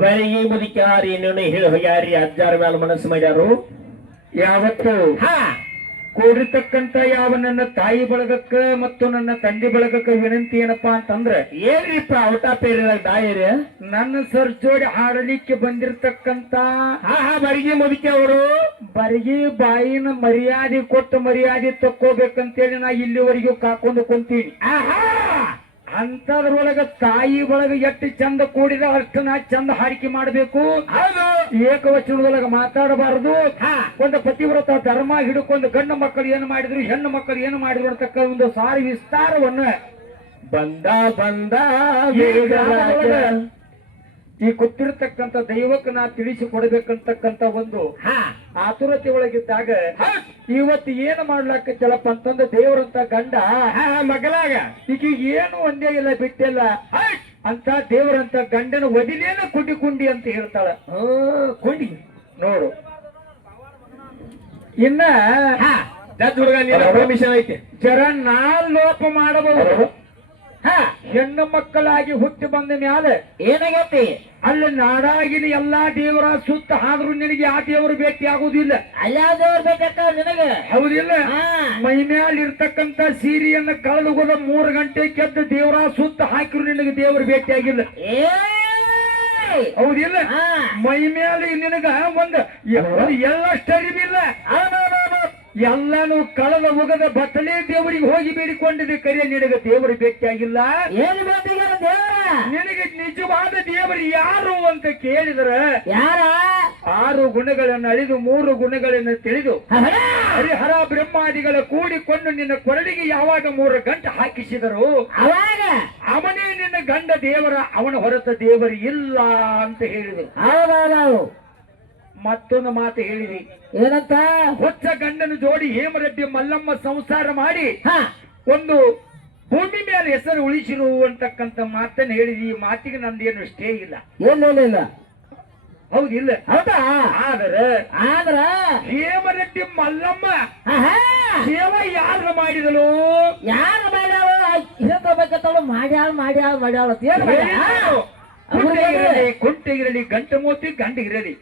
ವರಿಗೆ ಮುದಿಕಾರಿ ಹೇಳಿ ಹೋಗ್ಯಾರಿ ಅಜ್ಜಾರ ಮ್ಯಾಲ ಮನಸ್ಸು ಮಾಡ್ಯಾರು. ಯಾವತ್ತು ಕೂಡಿರ್ತಕ್ಕಂತ ಯಾವ ನನ್ನ ತಾಯಿ ಬಳಗಕ್ಕ ಮತ್ತು ನನ್ನ ತಂದೆ ಬಳಗಕ್ಕ ವಿನಂತಿ ಏನಪ್ಪಾ ಅಂತಂದ್ರ, ಏನ್ರಿಪ್ಪ ಔಟ ಪೇರಿದಾಗ ದಾಯರಿ ನನ್ನ ಸರ್ ಜೋಡಿ ಹಾಡಲಿಕ್ಕೆ ಬಂದಿರ್ತಕ್ಕಂತ ವರಿಗೆ ಮುದಿಕೆ ಅವರು ಬರಿಗಿ ಬಾಯಿನ ಮರ್ಯಾದೆ ಕೊಟ್ಟು ಮರ್ಯಾದೆ ತಕ್ಕೋಬೇಕಂತೇಳಿ ನಾ ಇಲ್ಲಿವರೆಗೂ ಕಾಕೊಂಡು ಕುಂತೀನಿ. ಅಂತದ್ರೊಳಗ ತಾಯಿ ಒಳಗ ಎಷ್ಟು ಚಂದ ಕೂಡಿದ ಅಷ್ಟು ನಾ ಚಂದ ಹಾಡಿಕೆ ಮಾಡಬೇಕು. ಏಕವಚನದೊಳಗ ಮಾತಾಡಬಾರದು. ಒಂದು ಪತಿವ್ರತ ಧರ್ಮ ಹಿಡ್ಕೊಂಡು ಗಂಡು ಮಕ್ಕಳು ಏನು ಮಾಡಿದ್ರು ಹೆಣ್ಣು ಮಕ್ಕಳು ಏನು ಮಾಡಿದ್ರು ಅಂತಕ್ಕ ಒಂದು ಸಾರಿ ವಿಸ್ತಾರವನ್ನ ಬಂದ ಈ ಗೊತ್ತಿರತಕ್ಕಂತ ದೈವಕ್ಕೆ ನಾ ತಿಳಿಸಿ ಕೊಡಬೇಕಂತಕ್ಕಂತ ಒಂದು ಆತುರತೆ ಒಳಗಿದ್ದಾಗ ಇವತ್ತು ಏನು ಮಾಡ್ಲಾಕತ್ತಲ್ಲಪ್ಪ ಅಂತಂದ್ರೆ ದೇವರಂತ ಗಂಡ ಮಗಲಾಗ ಈಗ ಏನು ಒಂದೇ ಇಲ್ಲ ಬಿಟ್ಟಿಲ್ಲ ಅಂತ ದೇವರಂತ ಗಂಡನ ಒದಿಲೇನ ಕುಂಡಿ ಕುಂಡಿ ಅಂತ ಹೇಳ್ತಾಳ. ಕುಂಡಿ ನೋಡು, ಇನ್ನ ಹುಡುಗ ಪರ್ಮಿಷನ್ ಐತೆ ಜರ ನಾ ಲೋಪ ಮಾಡಬಹುದು. ಹೆಣ್ಣು ಮಕ್ಕಳಾಗಿ ಹುಟ್ಟಿ ಬಂದ ಮ್ಯಾಲೆ ಏನಾಗೈತಿ ಅಲ್ಲಿ ನಾಡಾಗಿನ ಎಲ್ಲಾ ದೇವರ ಸುತ್ತ ಆದ್ರೂ ನಿನಗೆ ಆ ದೇವರು ಭೇಟಿ ಆಗುದಿಲ್ಲ. ಅಲ್ಲಾ ದೇವ್ರ ಬೇಕಕ್ಕ ನಿನಗೆ ಹೌದಿಲ್ಲ? ಮೈ ಮ್ಯಾಲ ಇರ್ತಕ್ಕಂತ ಸೀರೆಯನ್ನ ಕಳೆದು ಹೋದ 3 ಗಂಟೆ ಕೆದ್ದು ದೇವರ ಸುತ್ತ ಹಾಕಿರು ನಿನಗೆ ದೇವರು ಭೇಟಿ ಆಗಿಲ್ಲ. ಹೌದಿಲ್ಲ? ಮೈ ಮ್ಯಾಲ ನಿನಗ ಒಂದು ಎಳ್ಳಷ್ಟರಿವಿಲ್ಲ. ಎಲ್ಲಾನು ಕಳೆದ ಮುಗದ ಬತ್ತಲೇ ದೇವರಿಗೆ ಹೋಗಿ ಬೇಡಿಕೊಂಡಿದೆ, ಕರಿಯ ನಿನಗೆ ದೇವರು ಭೇಟಿಯಾಗಿಲ್ಲ. ಏನು ಬೇಟಿಗಾರ ದೇವರ? ನಿನಗೆ ನಿಜವಾದ ದೇವರು ಯಾರು ಅಂತ ಕೇಳಿದ್ರ ಯಾರ? 6 ಗುಣಗಳನ್ನು ಅಳಿದು 3 ಗುಣಗಳನ್ನು ತಿಳಿದು ಹರಿಹರ ಬ್ರಹ್ಮಾದಿಗಳ ಕೂಡಿಕೊಂಡು ನಿನ್ನ ಕೊರಳಿಗೆ ಯಾವಾಗ 3 ಗಂಟೆ ಹಾಕಿಸಿದರು ಅವಾಗ ಅವನೇ ನಿನ್ನ ಗಂಡ ದೇವರ, ಅವನ ಹೊರತ ದೇವರು ಇಲ್ಲ ಅಂತ ಹೇಳಿದರು. ಹೌದೌದು. ಮತ್ತೊಂದು ಮಾತು ಹೇಳಿದಿ, ಏನಂತ? ಹೊಚ್ಚ ಗಂಡನ ಜೋಡಿ ಹೇಮರೆಡ್ಡಿ ಮಲ್ಲಮ್ಮ ಸಂಸಾರ ಮಾಡಿ ಒಂದು ಭೂಮಿ ಮೇಲೆ ಹೆಸರು ಉಳಿಸಿರು ಅಂತಕ್ಕಂಥ ಮಾತನ್ನು ಹೇಳಿದಿ. ಈ ಮಾತಿಗೆ ನಂದೇನು ಇಷ್ಟೇ ಇಲ್ಲ. ಇಲ್ಲ ಹೌದಿಲ್ಲ? ಹೌದಾ? ಆದ್ರ ಹೇಮರೆಡ್ಡಿ ಮಲ್ಲಮ್ಮ ಸೇವೆ ಯಾರು ಮಾಡಿದಳು? ಯಾರು ಮಾಡ್ಯಾವ ಹೇಳ್ಕೋಬೇಕತ್ತಳು. ಮಾಡ್ಯಾಳ ಕುಂಟೆಗಿರಲಿ ಗಂಟ ಮೋತಿ ಗಂಡಿಗಿರಲಿ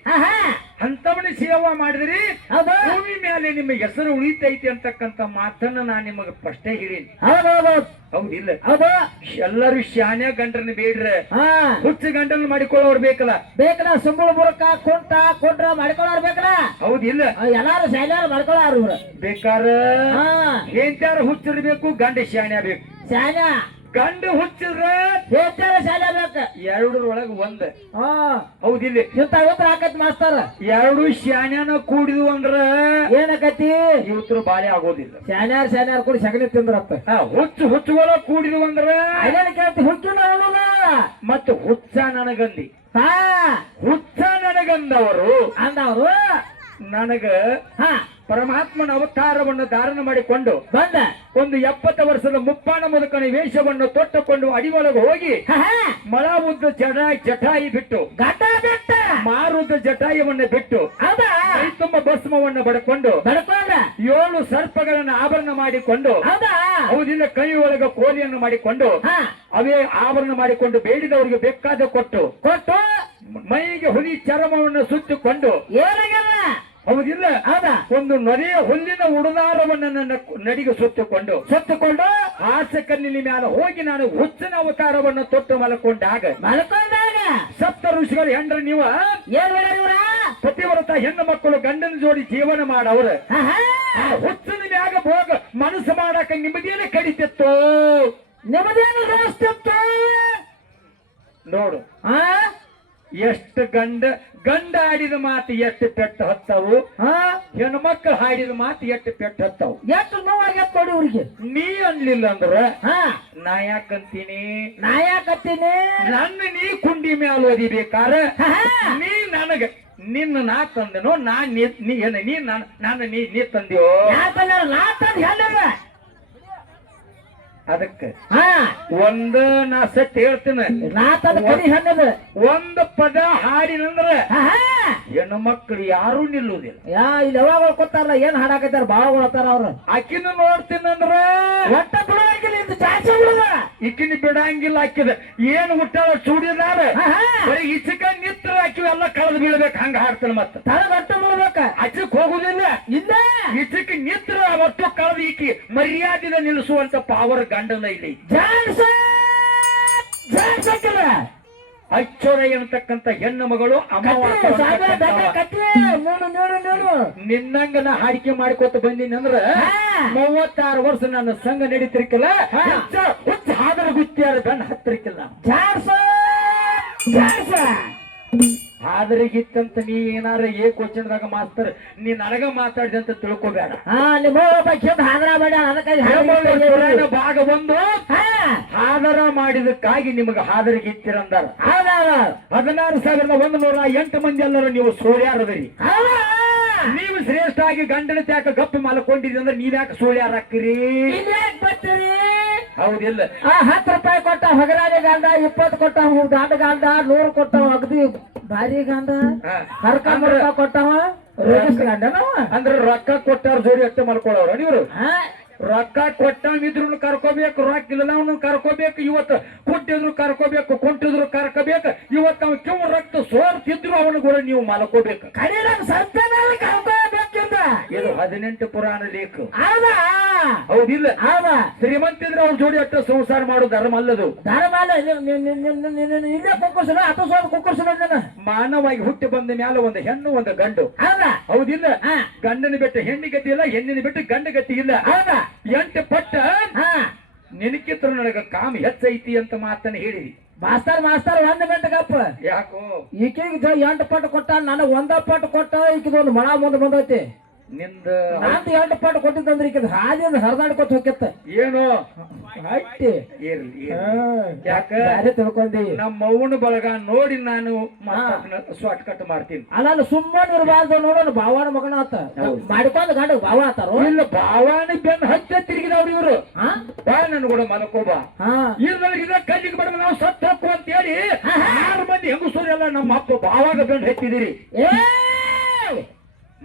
ಅಂತವನ ಸೇವಾ ಮಾಡಿದ್ರಿ ಭೂಮಿ ಮೇಲೆ ನಿಮ್ಮ ಹೆಸರು ಉಳಿತೈತಿ ಅಂತಕ್ಕಂಥ ಮಾತನ್ನ ನಾನ್ ನಿಮಗ ಫಸ್ಟೇ ಹೇಳೀನಿ. ಹೌದಿಲ್ಲ? ಎಲ್ಲರೂ ಶಾನ್ಯ ಗಂಡರನ್ನ ಬೇಡ್ರ, ಹುಚ್ಚ ಗಂಡನ ಮಾಡಿಕೊಳ್ಳೋರು ಬೇಕಲ್ಲ. ಸುಂಬಳ ಬುರಕ ಕೊಂಡ್ರ ಮಾಡಿಕೊಳ್ಳೋರು ಬೇಕಲ್ಲ. ಹೌದಿಲ್ಲ? ಎಲ್ಲಾರು ಶಾನ್ಯಾರು ಮಾಡ್ಕೊಳ್ಳಾರ. ಬೇಕಾರ ಹೆಂಡ್ಯಾರ ಹುಚ್ಚಿರ್ಬೇಕು, ಗಂಡ ಶಾನ್ಯ ಬೇಕು. ಶಾನ್ಯ ಗಂಡ ಹುಚ್ಚಿದ್ರ ಹೇಳ್ತಾರ ಶಾಲೆ ಬೇಕ ಎರಡರೊಳಗ ಒಂದ್ ಹಾ ಹೌದಿಲ್ಲ ಇಂತ ಉತ್ತರ ಹಾಕತ್ ಮಾಸ್ತಾರ ಎರಡು ಶಾನ್ಯಾನ ಕೂಡಿದ್ವು ಅಂದ್ರ ಏನಕತಿ ಇವತ್ರು ಬಾಳೆ ಆಗೋದಿಲ್ಲ ಶಾನ್ಯಾರ್ ಕೂಡ ಸಗಣಿ ತಿಂದ್ರತ್ತ ಹುಚ್ಚುಗಳ ಕೂಡಿದ್ವು ಅಂದ್ರ ಅದೇನ ಕೇಳ್ತಿ ಹುಚ್ಚಿನ ಅವನಲ್ಲ ಮತ್ತ ಹುಚ್ಚ ನನಗಂದಿ ಹಾ ಹುಚ್ಚ ನನಗಂದವರು ಅಂದವರು ನನಗ ಹಾ ಪರಮಾತ್ಮನ ಅವತಾರವನ್ನು ಧಾರಣ ಮಾಡಿಕೊಂಡು ಬಂದ ಒಂದು 70 ವರ್ಷದ ಮುಪ್ಪಾಣ ಮುದುಕನ ವೇಷವನ್ನು ತೊಟ್ಟುಕೊಂಡು ಅಡಿಯೊಳಗೆ ಹೋಗಿ ಮಳ ಉದ್ದ ಜಟಾಯಿ ಬಿಟ್ಟು ಘಟ ಬಿಟ್ಟ ಮಾರುದ್ದ ಜಟಾಯವನ್ನು ಬಿಟ್ಟು ಹೌದಾ ಕೈ ತುಂಬ ಭಸ್ಮವನ್ನು ಬಡ್ಕೊಂಡು ಬಡ್ಕೊಂಡ 7 ಸರ್ಪಗಳನ್ನು ಆಭರಣ ಮಾಡಿಕೊಂಡು ಹೌದಾ ಹೌದಿಲ್ಲ ಕೈ ಒಳಗ ಕೋಲಿಯನ್ನು ಮಾಡಿಕೊಂಡು ಹಾ ಅವೇ ಆಭರಣ ಮಾಡಿಕೊಂಡು ಬೇಡಿದವರಿಗೆ ಬೇಕಾದ ಕೊಟ್ಟು ಕೊಟ್ಟು ಮೈಗೆ ಹುಲಿ ಚರ್ಮವನ್ನು ಸುತ್ತಿಕೊಂಡು ಏನಾಗಲ್ಲ ಹೌದಿಲ್ಲ ಹೌದಾ ಒಂದು ನೊರೆಯ ಹುಲ್ಲಿನ ಉಡುದಾರವನ್ನು ನನ್ನ ನಡಿಗೆ ಸುತ್ತುಕೊಂಡು ಹಾಸಕಲ್ಲಿನ ಮ್ಯಾಲ ಹೋಗಿ ನಾನು ಹುಚ್ಚನ ಅವತಾರವನ್ನು ತೊಟ್ಟು ಮಲ್ಕೊಂಡಾಗ ಸಪ್ತ ಋಷಿಗಳು ಹೆಂಡ್ರ ನೀವ ಏನ್ ಇವ್ರ ಪತಿವ್ರತ ಹೆಣ್ಣು ಮಕ್ಕಳು ಗಂಡನ ಜೋಡಿ ಜೀವನ ಮಾಡವ್ರ ಹುಚ್ಚನ ಮ್ಯಾಗ ಹೋಗ ಮನಸ್ಸು ಮಾಡಾಕ ನಿಮ್ಮದೇನು ಕಡಿತಿತ್ತು ನಿಮ್ಮದೇನು ದೋಸ್ತಿತ್ತು ನೋಡು ಎಷ್ಟು ಗಂಡ ಆಡಿದ ಮಾತು ಎಷ್ಟು ಪೆಟ್ಟು ಹತ್ತವು ಹೆಣ್ಣು ಮಕ್ಕಳು ಹಾಡಿದ ಮಾತು ಎಷ್ಟು ಪೆಟ್ಟು ಹತ್ತವು ಎಷ್ಟು ನೋವಾಗ್ಯತ್ ನೋಡಿ ಇವ್ರಿಗೆ ನೀ ಅನ್ಲಿಲ್ಲ ಅಂದ್ರ ನಾ ಯಾಕಂತೀನಿ ನನ್ನ ನೀ ಕುಂಡಿ ಮ್ಯಾಲ ಓದಿಬೇಕಾರ ನೀ ನನಗ ನಿನ್ನ ನಾ ತಂದೆನೋ ನೀ ತಂದೆಯೋ ಅದಕ್ಕೆ ಒಂದ ನಾ ಸತ್ ಹೇಳ್ತೀನಿ ಒಂದು ಪದ ಹಾಡಿನಂದ್ರ ಹೆಣ್ಣು ಮಕ್ಕಳು ಯಾರು ನಿಲ್ಲುವುದಿಲ್ಲ ಇಲ್ಲಿ ಯಾವಾಗ ಕೊತ್ತಾರಲ್ಲ ಏನ್ ಹಾಡಾಕತ್ತಾರ ಬಾಳ ಕೊಡ್ತಾರ ಅವ್ರು ಆಕಿನ ನೋಡ್ತೀನಂದ್ರ ಒಟ್ಟ ಬಿಡಂಗಿಲ್ಲ ಇದು ಚಾಚೆ ಬಿಡುದ ಈಕಿನ ಬಿಡಂಗಿಲ್ಲ ಆಕಿದ ಏನ್ ಹುಟ್ಟಾಳ ಚೂಡಿದಾರ ಬರೀ ಇಚಕ ನಿತ್ರ ಆಕಿವ ಎಲ್ಲ ಕಳೆದು ಬೀಳ್ಬೇಕು ಹಂಗ ಹಾಡ್ತಾನ ಮತ್ತ ಒಟ್ಟ ಬಿಡ್ಬೇಕ ಅಚ್ಚಕ್ ಹೋಗುದಿಲ್ಲ ಇಲ್ಲ ಇಚಕ್ ನಿತ್ರ ಒಟ್ಟು ಕಳೆದು ಈಕಿ ಮರ್ಯಾದಿನ ನಿಲ್ಲಿಸುವಂತ ಪಾವರ್ ಗಂಡನ ಇಲ್ಲಿ ಅಚ್ಚೋರ ಎನ್ನತಕ್ಕಂತ ಹೆಣ್ಣು ಮಗಳು ನಿನ್ನಂಗನ ಹಾಡಿಕೆ ಮಾಡ್ಕೊತ ಬಂದಿನಿ ಅಂದ್ರ 36 ವರ್ಷ ನನ್ನ ಸಂಘ ನಡೀತಿರ್ಕಿಲ್ಲ ಹುಚ್ಚ ಹಾದರ ಗುತ್ತಿಯಾರ ಬೆನ್ನ ಹತ್ತಿರಕ್ಕಿಲ್ಲ ಆದ್ರಿಗಿತ್ತಂತ ನೀ ಏನಾರ ಕ್ವಶನ್ದಾಗ ಮಾಸ್ತರ್ ನೀ ನನಗ ಮಾತಾಡಿದೆ ಅಂತ ತಿಳ್ಕೊಬೇಡ ಭಾಗ ಒಂದು ಹಾದರ ಮಾಡಿದಕ್ಕಾಗಿ ನಿಮಗ ಹಾದರಿಗಿತ್ತಿರಂದಾರ 16,108 ಮಂದಿ ಎಲ್ಲರೂ ನೀವು ಸೋಳ್ಯಾರದ್ರಿ ನೀವು ಶ್ರೇಷ್ಠ ಆಗಿ ಗಂಡನ ತ್ಯಾಕ ಗಪ್ಪು ಮಲ್ಕೊಂಡಿದ್ರಿ ಅಂದ್ರೆ ನೀವ್ಯಾಕೆ ಸೋಳ್ಯಾರ ಹಾಕ್ತಿರಿ ಹೌದಿಲ್ಲ 10 ರೂಪಾಯಿ ಕೊಟ್ಟ ಹಗರಾಳಿ ಗಂಡ 20 ಕೊಟ್ಟ ಗಾಂಡ 100 ಕೊಟ್ಟವ ಅಗದಿ ಭಾರಿ ಗಂಡ ಕರ್ಕೊಂಡ್ ಕೊಟ್ಟವ ಅಂದ್ರೆ ರೊಕ್ಕ ಕೊಟ್ಟಾರ ಜೋಡಿ ಅಷ್ಟೇ ಮಲ್ಕೊಳ್ಳೋರ ನೀವ್ರು ರೊಕ್ಕ ಕೊಟ್ಟವಿದ್ರು ಕರ್ಕೋಬೇಕು ರೊಕ್ಕ ಇಲ್ಲ ಅವನು ಕರ್ಕೋಬೇಕು ಇವತ್ತು ಕುಟ್ಟಿದ್ರು ಕರ್ಕೋಬೇಕು ಕುಂಟಿದ್ರು ಕರ್ಕೋಬೇಕು ಇವತ್ತು ಅವ್ ಕಿವು ರಕ್ತ ಸೋರ್ತಿದ್ರು ಅವನು ಕೂಡ ನೀವು ಮಲ್ಕೋಬೇಕು ಇದು 18 ಪುರಾಣ ಲೇಖ ಹೌದಿಲ್ಲ ಶ್ರೀಮಂತಿದ್ರೆ ಅವ್ರ ಜೋಡಿ ಅಷ್ಟ ಸಂಸಾರ ಮಾಡೋದು ಧರ್ಮ ಅಲ್ಲದು ಮಾನವಾಗಿ ಹುಟ್ಟಿ ಬಂದ ಮ್ಯಾಲ ಒಂದು ಹೆಣ್ಣು ಒಂದು ಗಂಡು ಹೌದಿಲ್ಲ ಗಂಡನ ಬಿಟ್ಟು ಹೆಣ್ಣಿ ಗತಿ ಇಲ್ಲ ಹೆಣ್ಣಿನ ಬಿಟ್ಟು ಗಂಡ ಗತಿ ಇಲ್ಲ 8 ಪಟ್ಟ ನಿನಕಿತ್ರ ನನಗ ಕಾಮ ಹೆಚ್ಚೈತಿ ಅಂತ ಮಾತನ್ನ ಹೇಳಿರಿ ಮಾಸ್ತರ್ 1 ಗಂಟೆ ಗಪ್ಪ ಯಾಕೋ ಈಕೆಗೆ 8 ಪಟ್ಟು ಕೊಟ್ಟ ನನಗ 1 ಪಟ್ಟು ಕೊಟ್ಟ ಈಕಿದ ಒಂದು ಮಳ ಮುಂದೆ ಬಂದೈತಿ ನಿಂದ 2 ಪಟ್ಟು ಕೊಟ್ಟಿದ್ದಂದ್ರೆ ಈಕಿದ ಹಾದಿಯಿಂದ ಹರಿದಾಡ್ಕೊತ ಹೋಗ್ಯತ್ತ ಏನು ಹಟ್ಟಿ ಯಾಕ ತಿಳ್ಕೊಂಡಿ ನಮ್ಮ ಅವ್ವನ ಬಳಗ ನೋಡಿ ನಾನು ಶಾರ್ಟ್ ಕಟ್ ಮಾಡ್ತೀನಿ ಅಲ್ಲ ಸುಮ್ಮನೆ ಇರಬಾರ್ದು ನೋಡೋಣ ಭಾವನ ಮಗನ ಆತ ಮಾಡಿಕೊಂಡ್ ಗಂಡ ಭಾವ ಆತಾರ ಇಲ್ಲ ಭಾವನ ಬೆನ್ನ ಹಚ್ಚ ತಿರುಗಿದವ್ರು ಇವರು ಬಾ ನನ್ ಕೂಡ ಮಲ್ಕೋಬಾ ಇದ್ರ ಕಲ್ಲಿಗೆ ಬಡ ನಾವು ಸತ್ ಹೋಗ್ಕು ಅಂತ ಹೇಳಿ 6 ಮಂದಿ ಹೆಂಗಸೂರು ಎಲ್ಲ ನಮ್ಮ ಅಪ್ಪ ಭಾವಾಗ ಬೆಂಡ್ ಹಚ್ಚಿದಿರಿ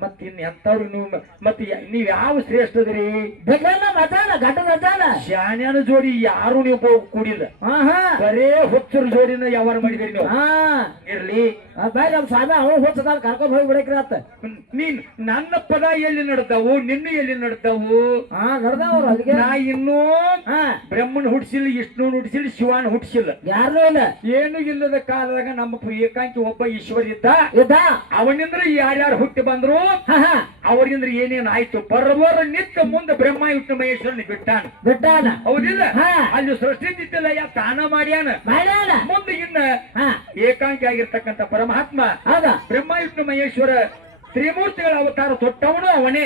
ಮತ್ತ ಇನ್ ಎಂತವ್ರು ನೀವು ಮತ್ತೆ ನೀವ್ ಯಾವ ಶ್ರೇಷ್ಠದ್ರಿ ಶಾನ್ಯಾನ ಜೋಡಿ ಯಾರು ನೀವು ಕೂಡಿಲ್ಲ ಬರೇ ಹುಚ್ಚರ ಜೋಡಿನ ಯಾವಾರ ಮಾಡಿದ್ರಿ ನೀವು ಇರ್ಲಿ ಸ್ವಾಮಿ ಅವನು ಹುಚ್ಚ ಕರ್ಕೊಂಡ್ ಹೋಗಿ ಬಿಡಕ್ರಿ ಆತ ನೀನ್ ನನ್ನ ಪದ ಎಲ್ಲಿ ನಡ್ದಾವು ನಿನ್ನ ಎಲ್ಲಿ ನಡ್ದಾವು ನಡ್ದಾವ್ರ ನಾ ಇನ್ನೂ ಬ್ರಹ್ಮನ್ ಹುಡ್ಸಿಲ್ಲ ವಿಷ್ಣುನ್ ಹುಡ್ಸಿಲ್ಲ ಶಿವನ್ ಹುಡ್ಸಿಲ್ಲ ಯಾರು ಇಲ್ಲ ಏನು ಇಲ್ಲದ ಕಾಲದಾಗ ನಮ್ಮ ಏಕಾಂಕಿ ಒಬ್ಬ ಈಶ್ವರ ಇದ್ದ ಅವನಿಂದ್ರ ಯಾರ್ಯಾರು ಹುಟ್ಟಿ ಬಂದ್ರು ಅವರಿಂದ ಏನೇನ್ ಆಯ್ತು ಪರ್ವರ ನಿತ್ಯ ಮುಂದೆ ಬ್ರಹ್ಮ ವಿಷ್ಣು ಮಹೇಶ್ವರನ್ ಬಿಟ್ಟಾನ ಹೌದಿಲ್ಲ ಅಲ್ಲಿ ಸೃಷ್ಟಿ ತಿತ್ತಿಲ್ಲ ತಾನ ಮಾಡ್ಯಾನ ಮುಂದೆ ಇನ್ನ ಏಕಾಂಗಿ ಆಗಿರ್ತಕ್ಕಂಥ ಪರಮಾತ್ಮ ಬ್ರಹ್ಮ ವಿಷ್ಣು ಮಹೇಶ್ವರ ತ್ರಿಮೂರ್ತಿಗಳ ಅವತಾರ ತೊಟ್ಟವನು ಅವನೇ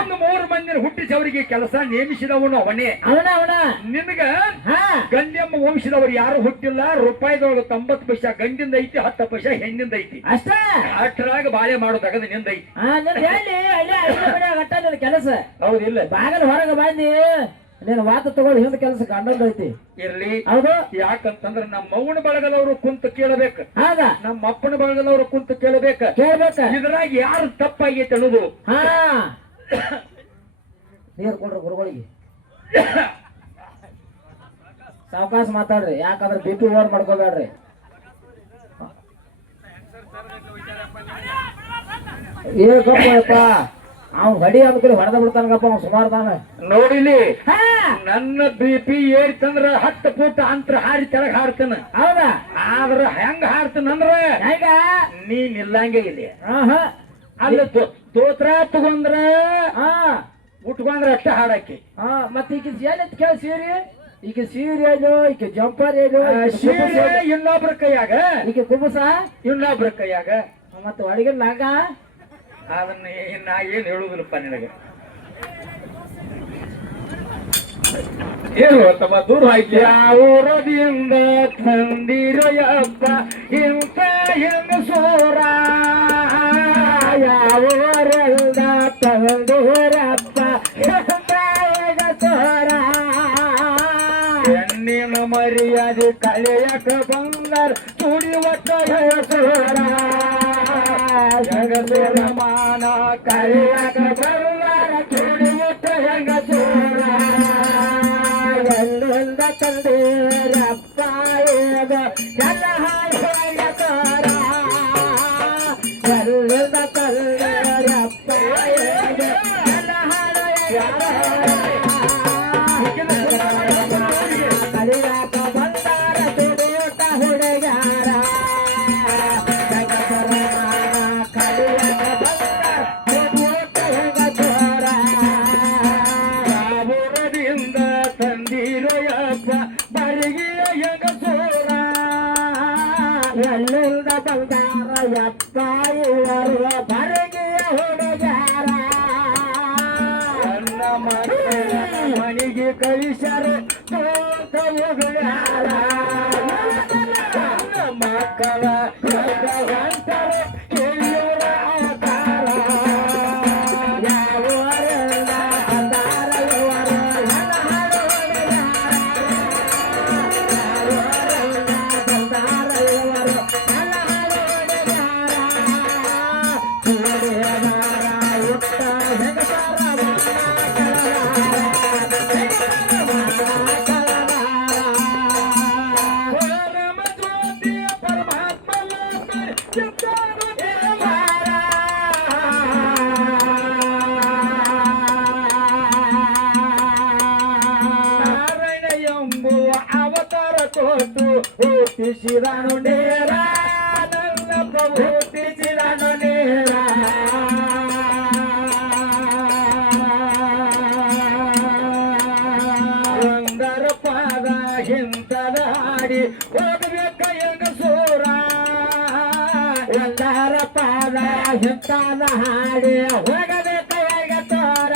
ಒಂದು 3 ಮಂದಿನ ಹುಟ್ಟಿಸಿ ಅವರಿಗೆ ಕೆಲಸ ನೇಮಿಸಿದವನು ಅವನೇ ನಿನಗ ಗಂಡೆಮ್ಮ ವಂಶದವರು ಯಾರು ಹುಟ್ಟಿಲ್ಲ ರೂಪಾಯಿದೊಳಗೆ 90 ಪೈಸಾ ಗಂಡಿಂದ ಐತಿ 10 ಪೈಸಾ ಹೆಣ್ಣಿಂದ ಐತಿ ಅಷ್ಟರಾಗ ಬಾಳೆ ಮಾಡೋದಾಗದ ನಿಂದ ಐತಿ ಕೆಲಸ ಹೌದಿಲ್ಲ ಬಾಗಲ್ ಹೊರಗೆ ಬಂದಿ ನೀನು ವಾತ ತಗೊಳ್ಳಿ ಹಿಂದ ಕೆಲಸ ಗಂಡಂದ ಐತಿ ಇರ್ಲಿ ಹೌದು ಯಾಕಂತಂದ್ರ ನಮ್ಮ ಮೌನ ಬಳಗದವರು ಕುಂತು ಕೇಳಬೇಕು ನಮ್ಮ ಅಪ್ಪನ ಬಳಗದವರು ಕುಂತು ಕೇಳಬೇಕ ಇದ್ರಾಗ ಯಾರು ತಪ್ಪಾಗೈತೆ ಅನ್ನೋದು ನೀರು ಕೊಡ್ರಿ ಗುರುಗಳಿಗೆ ಸಾವಕಾಶ ಮಾತಾಡ್ರಿ ಯಾಕಂದ್ರೆ BP ಓವರ್ ಮಾಡ್ಕೋಬೇಡ್ರಿ ಏಕಪ್ಪ ಅವ್ ಗಡಿ ಅಂದ್ಕೂಲಿ ಹೊಡೆದ ಬಿಡ್ತಾನಗಪ್ಪ ಅವ್ ಸುಮಾರು ತಾನ ನೋಡಿಲಿ ನನ್ನ BP ಏರ್ತಂದ್ರ 10 ಫೂಟ್ ಅಂತರ ಹಾರಿ ಕೆಳಗೆ ಹಾಡ್ತಾನ ಹೌದಾ ಆದ್ರ ಹೆಂಗ ಹಾಡ್ತಾನಂದ್ರ ಹೆಂಗ ನೀ ನಿಲ್ಲಂಗೆ ಇಲ್ಲಿ ಅಲ್ಲಿ ತೋತ್ರ ತಗೊಂಡ್ರ ಉಟ್ಕೊಂಡ್ರ ಅಷ್ಟ ಹಾಡಾಕಿ ಮತ್ತ ಈಗ ಏನಂತ ಕೇಳ ಸೀರೆ ಈಗ ಸೀರೆ ಏನು ಈಗ ಜಂಪರ್ ಏನು ಸೀರೆ ಇನ್ನೊಬ್ರ ಕೈಯಾಗ ಈಗ ಕುಬುಸ ಇನ್ನೊಬ್ರ ಕೈಯಾಗ ಮತ್ತ ಒಳಗಿನ ನಾಗ ಅದನ್ನ ನಾ ಏನ್ ಹೇಳುದಿಲ್ಲಪ್ಪ ನಿನಗೆ ಏನು ತಮ್ಮ ದೂರ ಆಯ್ತು ಯಾವೂರದಿಂದ ತಂದಿರಯಪ್ಪ ಇಂಥ ಹೆಂಗಸೋರ ಯಾವೂರಿಂದ ತಂದಿರಪ್ಪ ಇಂಥ ಹೆಂಗಸೋರ ಹೆಣ್ಣಿನ ಮರ್ಯಾದೆ ಕಳೆಯಕ ಬಂಗಾರ ತುಡಿವತ್ತ ಹೆಂಗಸೋರ ಹೆಂಗಸೋರ ಮಾನ ಕಳೆಯಕ ಬಂಗಾರ ತುಡಿವತ್ತ ಹೆಂಗಸೋರ ಎಲ್ಲಿಂದ ತಂದಿರಪ್ಪ ಎಲ್ಲ ಹೆಂಗಸೋರ ಎಲ್ಲಿಂದ ತಂದಿರಪ್ಪ ಎಲ್ಲ ಕಲಿಯಾಕ ಬಂದಾರ ತುಡಿಯುತ್ತ ಹುಡುಗಾರ ಹೆಂಗಸರ ಕಲಿಯಾಕ ಬಂದಾರ ತುಡಿಯುತ್ತ ಹೆಂಗಸೋರ ಯಾವೂರದಿಂದ ತಂದಿರೋಯಪ್ಪ ಬರಿಗಿಯ ಹೆಂಗಸೋರ ಎಲ್ಲಿಂದ ಬಂದಾರ ಯಪ್ಪ ಇವರು ಬರಗಿಯ ಹುಡುಗಾರ ನನ್ನ ಮನೆಗೆ ಕಳಿಸರು ತೋಟ ಹೋಗ್ಯಾರ ಮಕ್ಕಳ ಹೊಂಟರು ಕೇಳಿಯೋರ ಅವತಾರ ಯಾವೂರಿಂದ ಬಂದಾರ ಇವರು ಎಲ್ಲ ಯಾವೂರಿಂದ ಬಂದಾರ ಇವರು ಎಲ್ಲ ಹುಟ್ಟ ಹೆಂಗಸರ ಪರಮ ಜ್ಯೋತಿಯ ಪರಮಾತ್ಮ ನಾರಾಯಣ ಎಂಬುವ ಅವತಾರ ಕೊಟ್ಟು ಹುಟ್ಟಿಸಿದನು ನೇರ ನನ್ನಪ್ಪ ಹುಟ್ಟಿಸಿದನು ನೇರ ಒಂದರ ಪಾದ ಹಿಂತದ ಹಾಡಿ ಹೋಗಬೇಕ ಹೆಂಗಸೂರ ಎಲ್ಲರ ಪಾದ ಹಿಂತಾದ ಹಾಡಿ ಹೋಗಬೇಕು ಹೆಂಗಸೋರ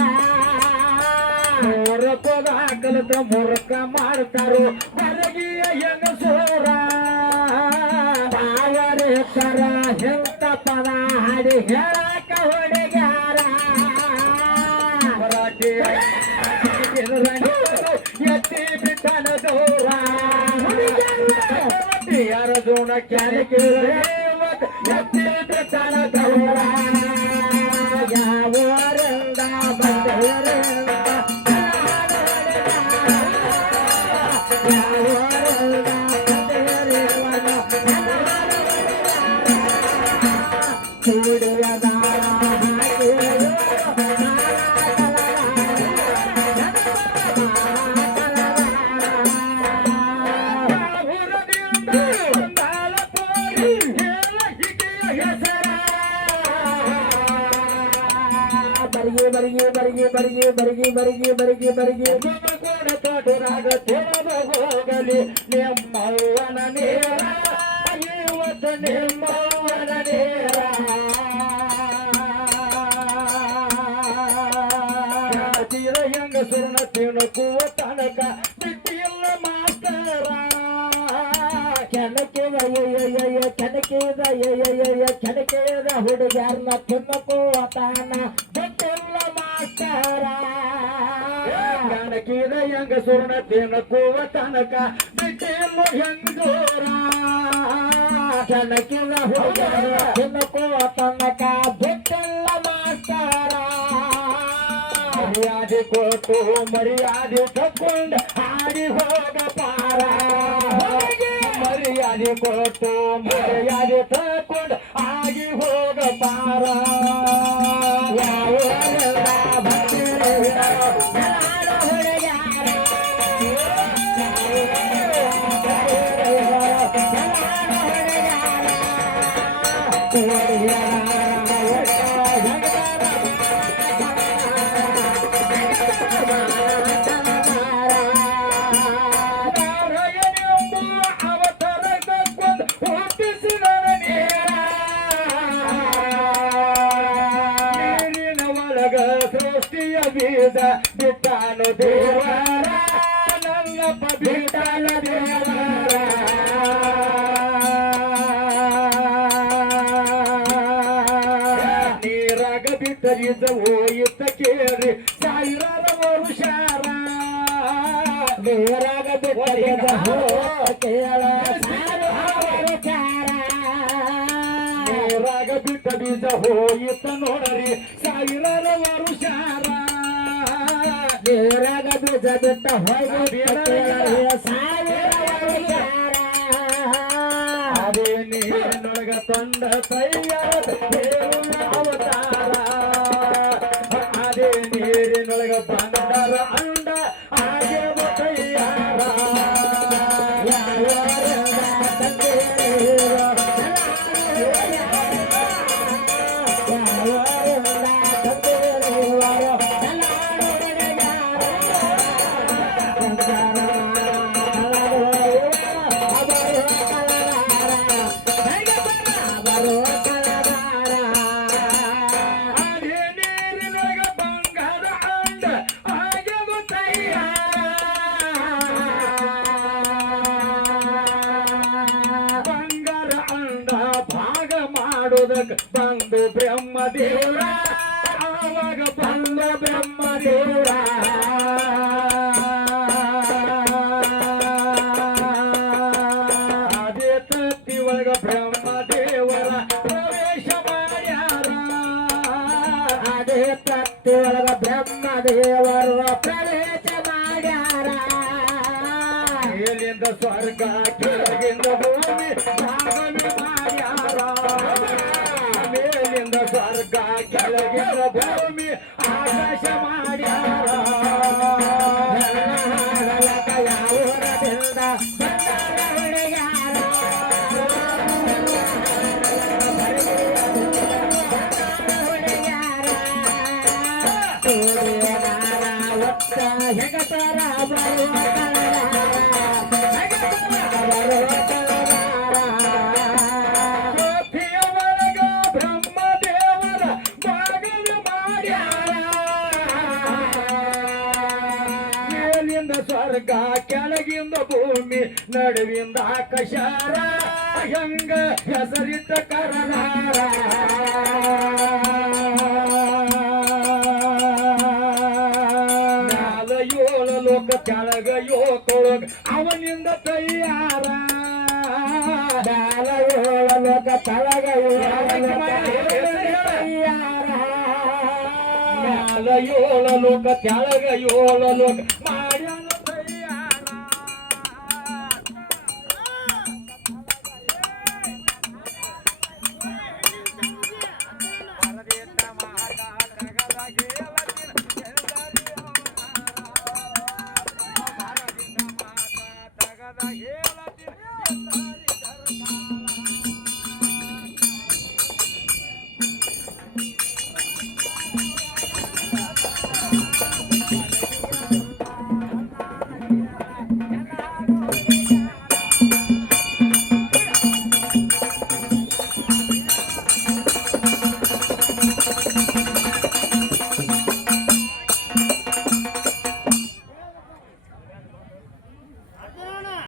ಮೂರ ಪದ ಕಲಿತ ಮೂರ್ಖ ಮಾಡ್ತಾರೋ ಹೊರಗಿಯ ಹೆಂಗಸೂರ ಪಾವರೇಶ್ವರ ಹಿಂತ ಪದ ಹಾಡಿ ಹೇಳಕ ಹುಡುಗ್ಯಾರ ಮರಾಠಿ ಎತ್ತಿ ಬಿಟ್ಟನ ದೂರ ಯಾರ ಜೋಣ ಕ್ಯಾಲಿಕೆ ಎತ್ತಿ ಬಿಟ್ಟನ ದೂರ ಯಾವೂರಿಂದ ಬಂದವರಿಂದ ಯಾವೂರಿಂದ ಬಂದವರಿವನು ಚೂಡಿಯ ದಾರ ಬರಿಗೆ ಬರಿಗೆ ಬರಿಗೆ ಬರಿಗೆ ಬರಿಗೆ ಮಮಗೋಡ ತೊಡರಾಗ ತೆರವ ಹೋಗಲಿ ನಿಮ್ಮವ್ವನ ನೇರ ಇವತ್ತು ನಿಮ್ಮವ್ವನ ನೇರ ತೀರ ಹೆಂಗ ಸುರ್ಣ ತಿಣಕುವ ತನಕ ಬಿಟ್ಟಿಲ್ಲ ಮಾಸ್ತರ ಕೆಣಕಿದ ಕೆಣಕಿದ ಹುಡುಗ್ಯಾರನ್ನ ತಿನ್ನಕೋತಾನ ಬಿಟ್ಟಿಲ್ಲ ಮಾಸ್ತರ ಕೆಣಕಿದ ಹೆಂಗ ಸುರ್ಣ ತಿಣಕುವ ತನಕ ಬಿಟ್ಟಿಲ್ಲ ಹೆಂಗೂರ ಕೆಣಕಿದ ಹುಡುಗ್ಯಾರ ತಿನ್ನಕೋತನಕ ಬಿಟ್ಟಿಲ್ಲ ಮಾಸ್ತರ ಮರ್ಯಾದೆ ಕೊಟ್ಟು ಮರ್ಯಾದೆ ತಕ್ಕೊಂಡು ಹಾಡಿ ಹೋಗ ಪಾರ ಮರ್ಯಾದೆ ಕೊಟ್ಟು ಮರ್ಯಾದೆ ತಕ್ಕೊಂಡು ಆಗಿ ಹೋಗ ಪಾರ ಸೃಷ್ಟಿಯ ಬೀಜ ಬಿಟ್ಟಾನು ದೇವರ ನನ್ನಪ್ಪ ಬಿಟ್ಟಾನ ದೇವರ ನೀರಾಗ ಬಿಟ್ಟ ಬೀಜ ಹೋಯಿತ ಕೇಳಿ ಸಾವಿರಾರ ವರುಷಾರ ನೀರಾಗ ಬಿಟ್ಟ ಕೇಳ ನೀರಾಗ ಬಿಟ್ಟ ಬೀಜ ಹೋಯಿತ ನೋಡರಿ ಸಾವಿರಾರ ವರುಷಾರ ನೀರಾಗ ಬೀಜ ಬಿಟ್ಟ ಹೋಗಿ ಸಾವಿರ ಅದೇ ನೀರಿನೊಳಗ ತೊಂಡ ತಯ್ಯಾರ ಅವತಾರ ಅದೇ ನೀರಿನೊಳಗ ಬಂದರ ಅಂಡ ಹಾಗೆ ತಯ್ಯಾರ ಬಂದು ಬ್ರಹ್ಮ ದೇವರ ಆವಾಗ ಬಂದ ಬ್ರಹ್ಮ ದೇವರ ಅದೇ ತತ್ತಿ ಒಳಗ ಬ್ರಹ್ಮ ದೇವರ ಪ್ರವೇಶ ಮಾಡ್ಯಾರ ಅದೇ ತತ್ತಿ ಒಳಗ ಬ್ರಹ್ಮ ದೇವರು ಪ್ರವೇಶ ಮಾಡ್ಯಾರ ಮೇಲಿಂದ ಸ್ವರ್ಗ ಕೆಳಗಿಂದ ಭೂಮಿ ಭಾಗವೇ ಮಾಡ್ಯಾರ ಮೇಲಿಂದ ಸ್ವರ್ಗ ಕೆಳಗಿಂದ ಭೂಮಿ ಆಕಾಶ ಮಾಡ್ಯಾರ ಯಾವೂರದಿಂದ ಬಂದಾರ ಹುಡುಗ್ಯಾರ ಒತ್ತ ಹೆಗತರ ಬರುವ ಸ್ವರ್ಗ ಕೆಳಗಿಂದ ಭೂಮಿ ನಡುವಿಂದ ಆಕಾಶಾರ ಹೆಂಗ ಹೆಸರಿಟ್ಟ ಕರನಾರ ಮ್ಯಾಲ ಏಳು ಲೋಕ ಕೆಳಗ ಯೋಕೊಳಗ ಅವನಿಂದ ತಯ್ಯಾರ ಮ್ಯಾಲ ಏಳು ಲೋಕ ಕೆಳಗ ಮ್ಯಾಲ ಏಳು ಲೋಕ ಕೆಳಗ ಏಳು ಲೋಕ ಮಾಡ್ಯಾನ ತಗದ ಹೇಳತಿ